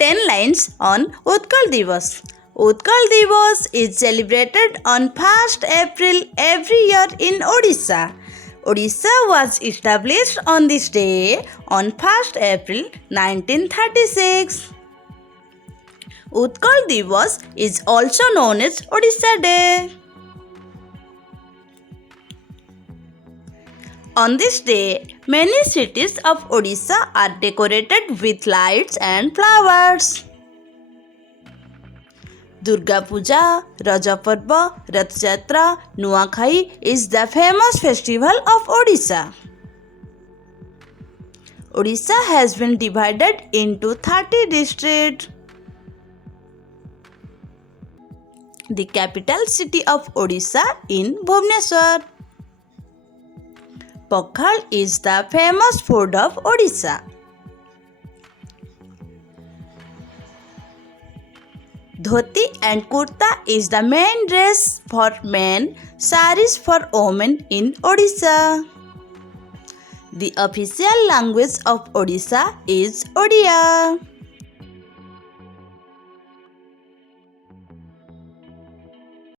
10 lines on Utkal Diwas. Utkal Diwas is celebrated on 1st April every year in Odisha. Odisha was established on this day on 1st April 1936. Utkal Diwas is also known as Odisha Day. On this day, many cities of Odisha are decorated with lights and flowers. Durga Puja, Raja Parva, Rath Jatra, Nuakhai is the famous festival of Odisha. Odisha has been divided into 30 districts. The capital city of Odisha is Bhubaneswar. Pakhal is the famous food of Odisha. Dhoti and kurta is the main dress for men, saris for women in Odisha. The official language of Odisha is Odia.